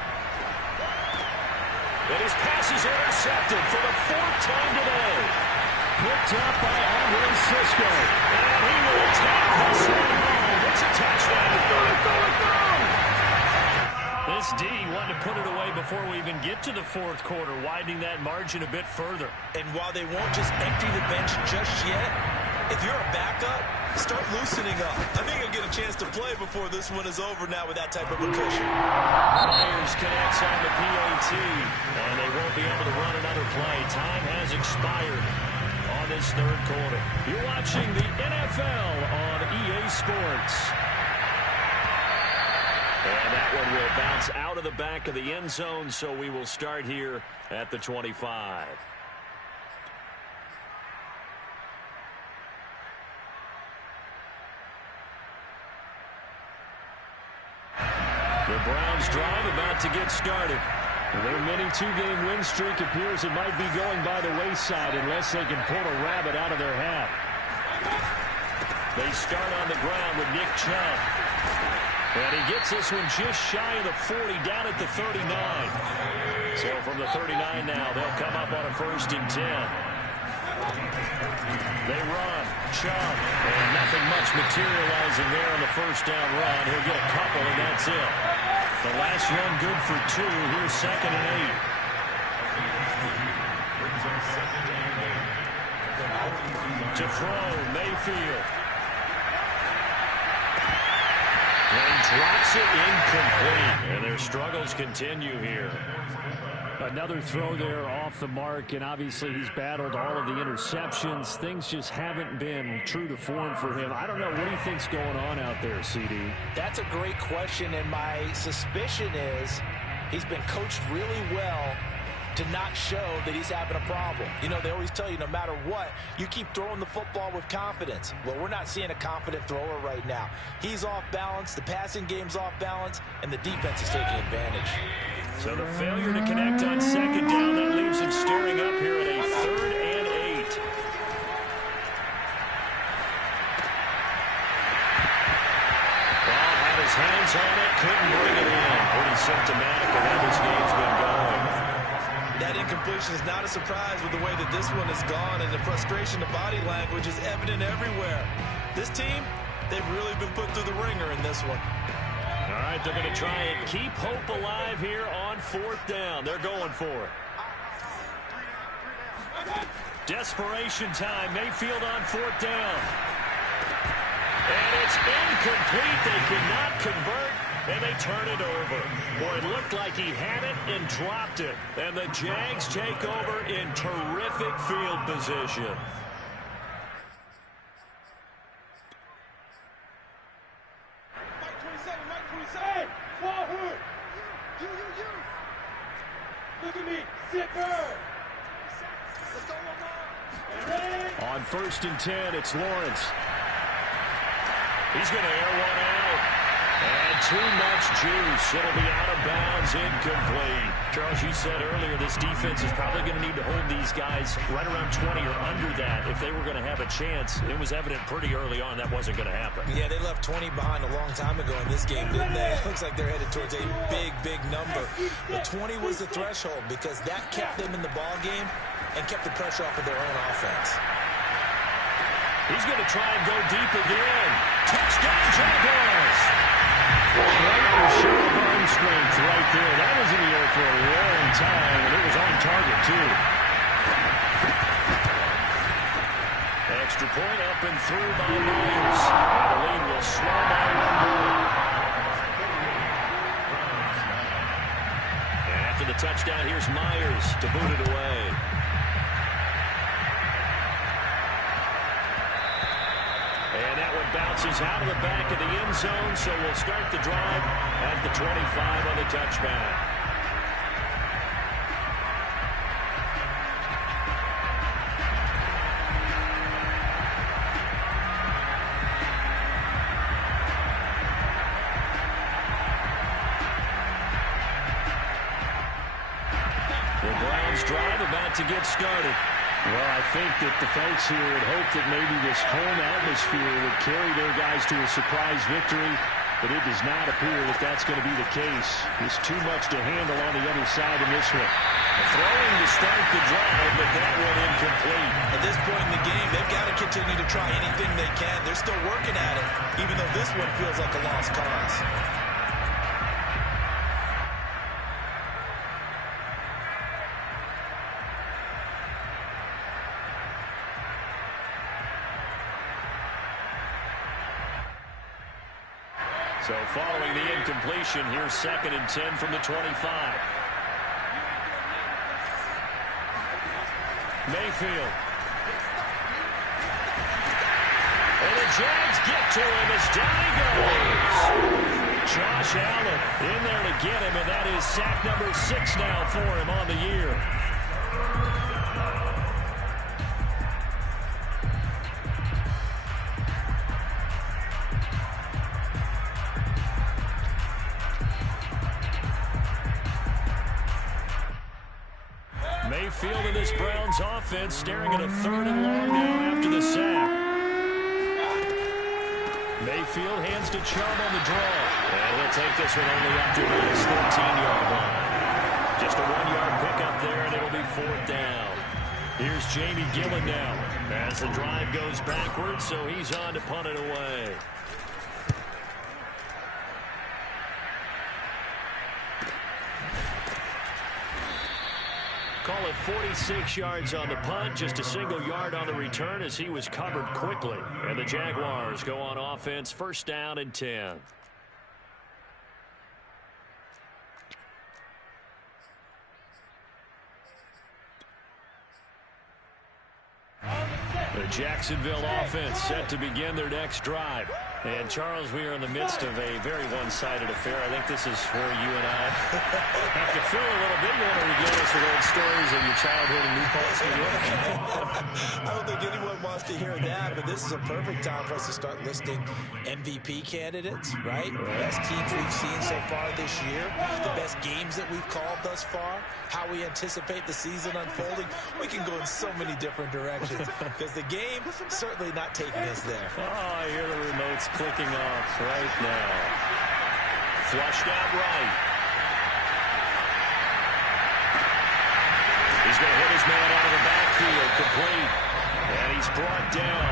And his pass is intercepted for the 4th time today. Picked up by Andre Cisco. And he will take this one home. It's a touchdown. Let's go. This D wanted to put it away before we even get to the fourth quarter, widening that margin a bit further. And while they won't just empty the bench just yet, if you're a backup, start loosening up. I think you'll get a chance to play before this one is over now with that type of a cushion. Myers connects on the PAT, and they won't be able to run another play. Time has expired on this third quarter. You're watching the NFL on EA Sports. And that one will bounce out of the back of the end zone, so we will start here at the 25. The Browns drive about to get started. Their mini two-game win streak appears it might be going by the wayside unless they can pull a rabbit out of their hat. They start on the ground with Nick Chubb. And he gets this one just shy of the 40, down at the 39. So from the 39 now, they'll come up on a 1st and 10. They run. Chubb. And nothing much materializing there on the first down run. He'll get a couple, and that's it. The last run good for 2. Here's 2nd and 8. To throw, Mayfield. And drops it incomplete. And their struggles continue here. Another throw there off the mark, and obviously he's battled all of the interceptions. Things just haven't been true to form for him. I don't know. What do you think's going on out there, CD? That's a great question, and my suspicion is he's been coached really well to not show that he's having a problem. You know, they always tell you no matter what, you keep throwing the football with confidence. Well, we're not seeing a confident thrower right now. He's off balance, the passing game's off balance, and the defense is taking advantage. So the failure to connect on 2nd down, that leaves him staring up here at a 3rd and 8. Ball had his hands on it, couldn't bring it in. Pretty symptomatic of how this game's been going. That incompletion is not a surprise with the way that this one has gone, and the frustration, the body language is evident everywhere. This team, they've really been put through the ringer in this one. All right, they're going to try and keep hope alive here on 4th down. They're going for it. Desperation time. Mayfield on 4th down. And it's incomplete. They cannot convert, and they turn it over. Boy, it looked like he had it and dropped it. And the Jags take over in terrific field position. Look at me, Zipper. On 1st and 10, it's Lawrence. He's going to air one out. And too much juice. It'll be out of bounds, incomplete. Charles, you said earlier this defense is probably going to need to hold these guys right around 20 or under that if they were going to have a chance. It was evident pretty early on that wasn't going to happen. Yeah, they left 20 behind a long time ago in this game, didn't they? It looks like they're headed towards a big, big number. But 20 was the threshold because that kept them in the ball game and kept the pressure off of their own offense. He's going to try and go deep again. Touchdown, Jaguars! Right show of arm strength right there. That was in the air for a long time, and it was on target, too. Extra point up and through by Myers. And the lead will slow by 1 more. After the touchdown, here's Myers to boot it away. And that one bounces out of the back of the end zone, so we'll start the drive at the 25 on the touchback. The Browns drive about to get started. Well, I think that the folks here had hoped that maybe this home atmosphere would carry their guys to a surprise victory, but it does not appear that that's going to be the case. There's too much to handle on the other side in this one. Throwing to start the drive, but that one incomplete. At this point in the game, they've got to continue to try anything they can. They're still working at it, even though this one feels like a lost cause. So following the incompletion, here's 2nd and 10 from the 25. Mayfield. And the Jags get to him as down he goes. Josh Allen in there to get him, and that is sack number 6 now for him on the year. Mayfield in this Browns offense staring at a 3rd and long now after the sack. Mayfield hands to Chubb on the draw. And he'll take this one only up to his 14-yard line. Just a 1-yard pickup there, and it'll be 4th down. Here's Jamie Gillen now as the drive goes backwards, so he's on to punt it away. Call it 46 yards on the punt, just a single yard on the return as he was covered quickly. And the Jaguars go on offense, 1st down and 10. The Jacksonville offense set to begin their next drive. And, Charles, we are in the midst of a very one-sided affair. I think this is where you and I have to fill a little bit. You want to regale us with old stories of your childhood in New Paltz, New York? I don't think anyone wants to hear that, but this is a perfect time for us to start listing MVP candidates, right? The best teams we've seen so far this year, the best games that we've called thus far, how we anticipate the season unfolding. We can go in so many different directions because the game certainly not taking us there. Oh, I hear the remotes clicking off right now. Flushed out right. He's going to hit his man out of the backfield, complete. And he's brought down.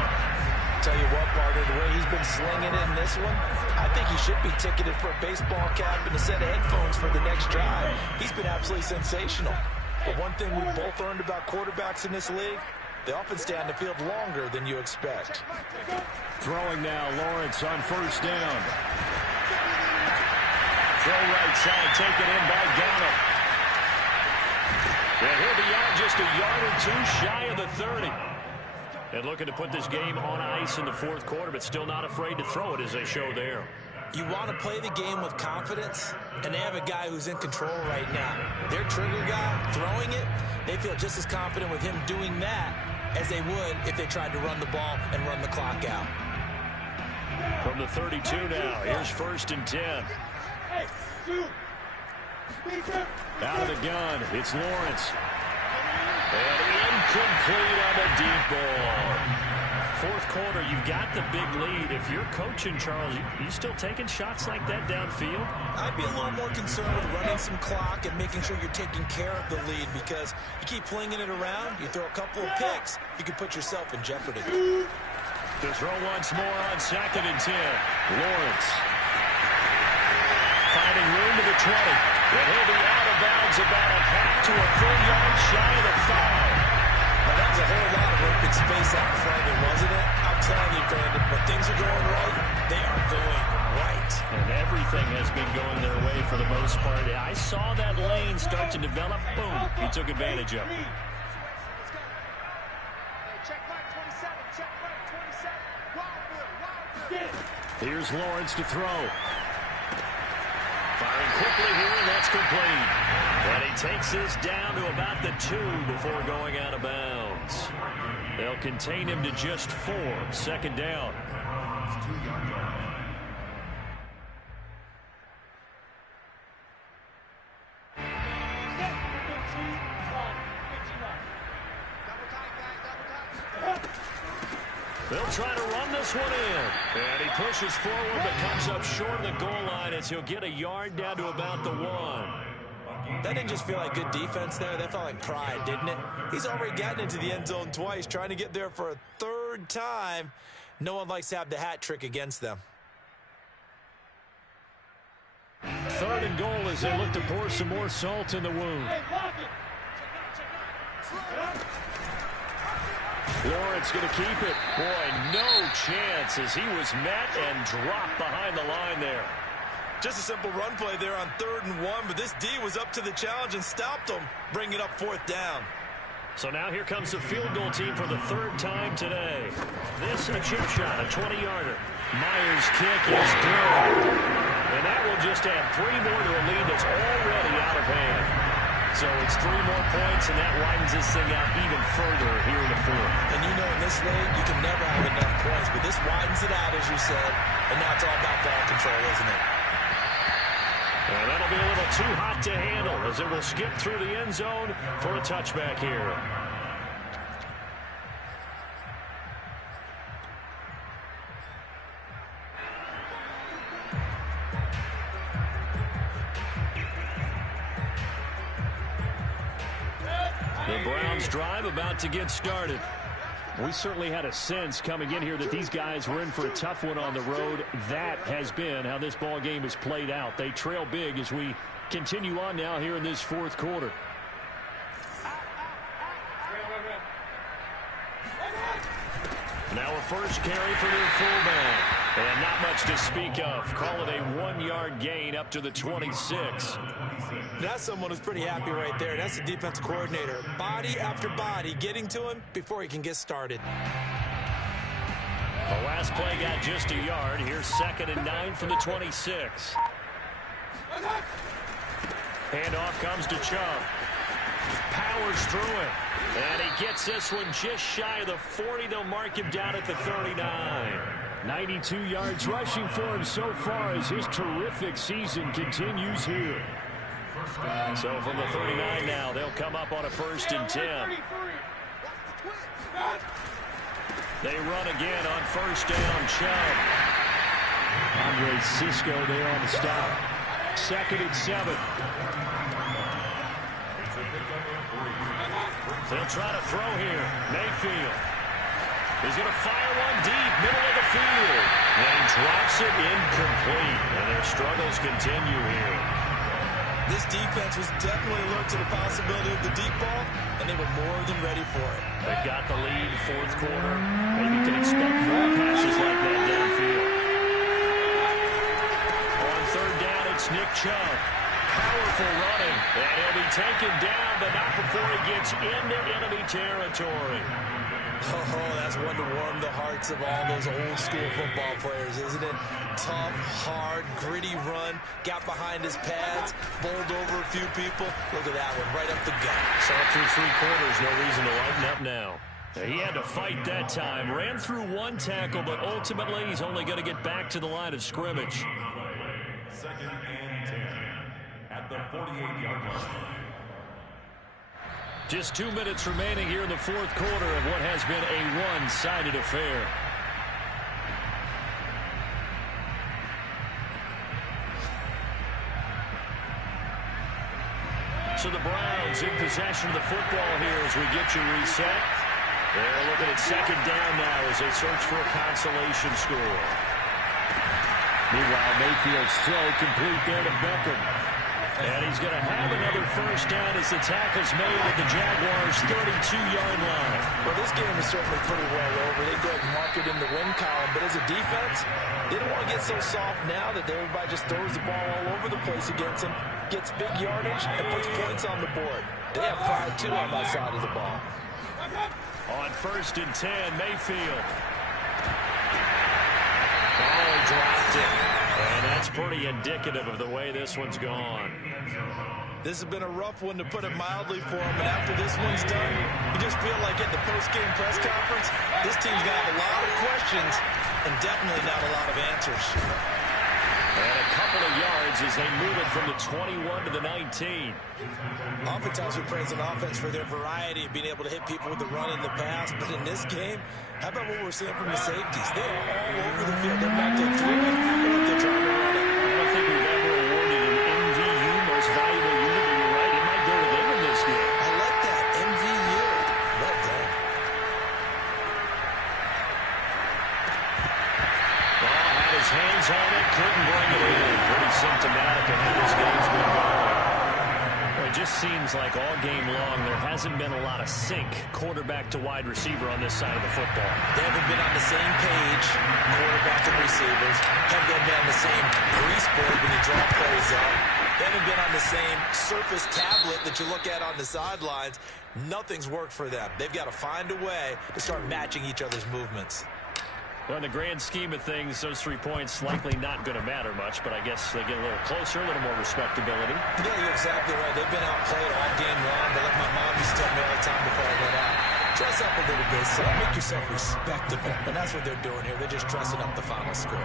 Tell you what, partner, the way he's been slinging it in this one, I think he should be ticketed for a baseball cap and a set of headphones for the next drive. He's been absolutely sensational. But one thing we've both learned about quarterbacks in this league, they often stay on the field longer than you expect. Throwing now, Lawrence on 1st down. Throw right side, taken in by Gallup. And he'll be out just a yard or 2 shy of the 30. And looking to put this game on ice in the 4th quarter, but still not afraid to throw it as they show there. You want to play the game with confidence, and they have a guy who's in control right now. Their trigger guy throwing it, they feel just as confident with him doing that as they would if they tried to run the ball and run the clock out. From the 32 now, here's 1st and 10. Out of the gun, it's Lawrence. And incomplete on the deep ball. 4th quarter, you've got the big lead. If you're coaching, Charles, you still taking shots like that downfield? I'd be a little more concerned with running some clock and making sure you're taking care of the lead, because you keep flinging it around, you throw a couple of picks, you can put yourself in jeopardy. To throw once more on 2nd and 10. Lawrence finding room to the 20. And he'll be out of bounds about a half to a full yard shy of the 5. Now, that was a whole lot of open space out in front of him, wasn't it? I'm telling you, Brandon, when things are going right, they are going right. And everything has been going their way for the most part. I saw that lane start to develop. Boom. He took advantage of it. Here's Lawrence to throw. Firing quickly here, and that's complete. And he takes this down to about the 2 before going out of bounds. They'll contain him to just 4. 2nd down. They'll try to run this one in. And he pushes forward but comes up short of the goal line as he'll get a yard down to about the 1. That didn't just feel like good defense there. That felt like pride, didn't it? He's already gotten into the end zone twice, trying to get there for a 3rd time. No one likes to have the hat trick against them. 3rd and goal as they look to pour some more salt in the wound. Lawrence going to keep it. Boy, no chance as he was met and dropped behind the line there. Just a simple run play there on 3rd and 1, but this D was up to the challenge and stopped him, bringing up 4th down. So now here comes the field goal team for the 3rd time today. This a chip shot, a 20-yarder. Myers' kick is good. And that will just add 3 more to a lead that's already out of hand. So it's 3 more points, and that widens this thing out even further here in the 4th. And you know in this league, you can never have enough points, but this widens it out, as you said, and now it's all about ball control, isn't it? And that'll be a little too hot to handle as it will skip through the end zone for a touchback here. The Browns drive about to get started. We certainly had a sense coming in here that these guys were in for a tough one on the road. That has been how this ball game has played out. They trail big as we continue on now here in this 4th quarter. Now a first carry for their fullback. And not much to speak of. Call it a 1-yard gain up to the 26. That's someone who's pretty happy right there. That's the defensive coordinator. Body after body getting to him before he can get started. The last play got just a yard. Here's 2nd and 9 from the 26. Handoff comes to Chubb. Powers through it. And he gets this one just shy of the 40. They'll mark him down at the 39. 92 yards rushing for him so far as his terrific season continues here. So from the 39 now, they'll come up on a 1st and 10. They run again on 1st down. Chubb. Andre Cisco there on the stop. 2nd and 7. They'll try to throw here. Mayfield. He's going to fire one deep, middle of the field. And he drops it incomplete. And their struggles continue here. This defense was definitely alert to the possibility of the deep ball, and they were more than ready for it. They've got the lead, 4th quarter. Maybe you can expect more passes like that downfield. On 3rd down, it's Nick Chubb. Powerful running. And he'll be taken down, but not before he gets into enemy territory. Oh, that's one to warm the hearts of all those old school football players, isn't it? Tough, hard, gritty run, got behind his pads, bowled over a few people. Look at that one, right up the gut. Saw through 3 quarters, no reason to lighten up now. He had to fight that time. Ran through 1 tackle, but ultimately he's only going to get back to the line of scrimmage. 2nd and 10 at the 48-yard line. Just 2 minutes remaining here in the 4th quarter of what has been a one-sided affair. So the Browns in possession of the football here as we get you reset. They're looking at 2nd down now as they search for a consolation score. Meanwhile, Mayfield's throw complete there to Beckham. And he's going to have another 1st down as the tackle's made at the Jaguars' 32-yard line. Well, this game is certainly pretty well over. They go ahead and mark it in the win column. But as a defense, they don't want to get so soft now that everybody just throws the ball all over the place against them, gets big yardage, and puts points on the board. They have pride, too, on that side of the ball. On 1st and 10, Mayfield. Oh, dropped it. And that's pretty indicative of the way this one's gone. This has been a rough one, to put it mildly, for him. And after this one's done, you just feel like at the post-game press conference, this team's going to have a lot of questions and definitely not a lot of answers. And a couple of yards as they move it from the 21 to the 19. Oftentimes we praise an offense for their variety of being able to hit people with the run and the pass. But in this game, how about what we're seeing from the safeties? They are all over the field. They're back to throw it, or if they're trying to run it. I don't think we've ever awarded an MVU, most valuable unit, but you're right. It might go to them in this game. I like that. MVU. Well done. Ball had his hands on it, couldn't bring it in. Pretty symptomatic of how this game's been going. Well, he just seems like all game long there hasn't been a lot of sync quarterback to wide receiver on this side of the football. They haven't been on the same page, quarterback and receivers. Haven't been on the same grease board when you draw plays up. They haven't been on the same surface tablet that you look at on the sidelines. Nothing's worked for them. They've got to find a way to start matching each other's movements. Well, in the grand scheme of things, those 3 points likely not going to matter much, but I guess they get a little closer, a little more respectability. Yeah, you're exactly right. They've been outplayed all game long, but like my mom used to tell me all the time before I went out, dress up a little bit, son. Make yourself respectable. And that's what they're doing here. They're just dressing up the final score.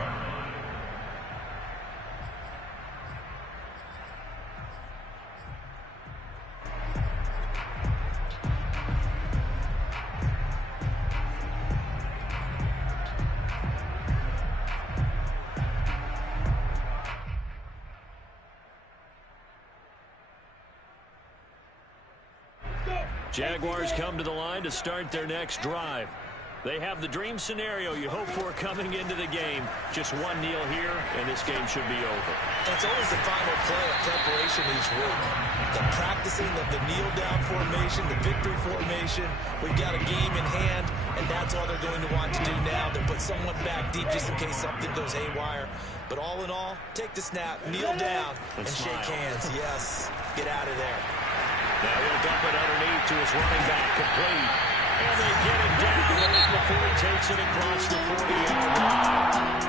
Jaguars come to the line to start their next drive. They have the dream scenario you hope for coming into the game. Just one kneel here, and this game should be over. It's always the final play of preparation each week. The practicing of the kneel-down formation, the victory formation. We've got a game in hand, and that's all they're going to want to do now. They'll put someone back deep just in case something goes haywire. But all in all, take the snap, kneel down, and shake hands. Yes, get out of there. Now he'll dump it underneath to his running back, complete. And they get him down before he takes it across the 40-yard line.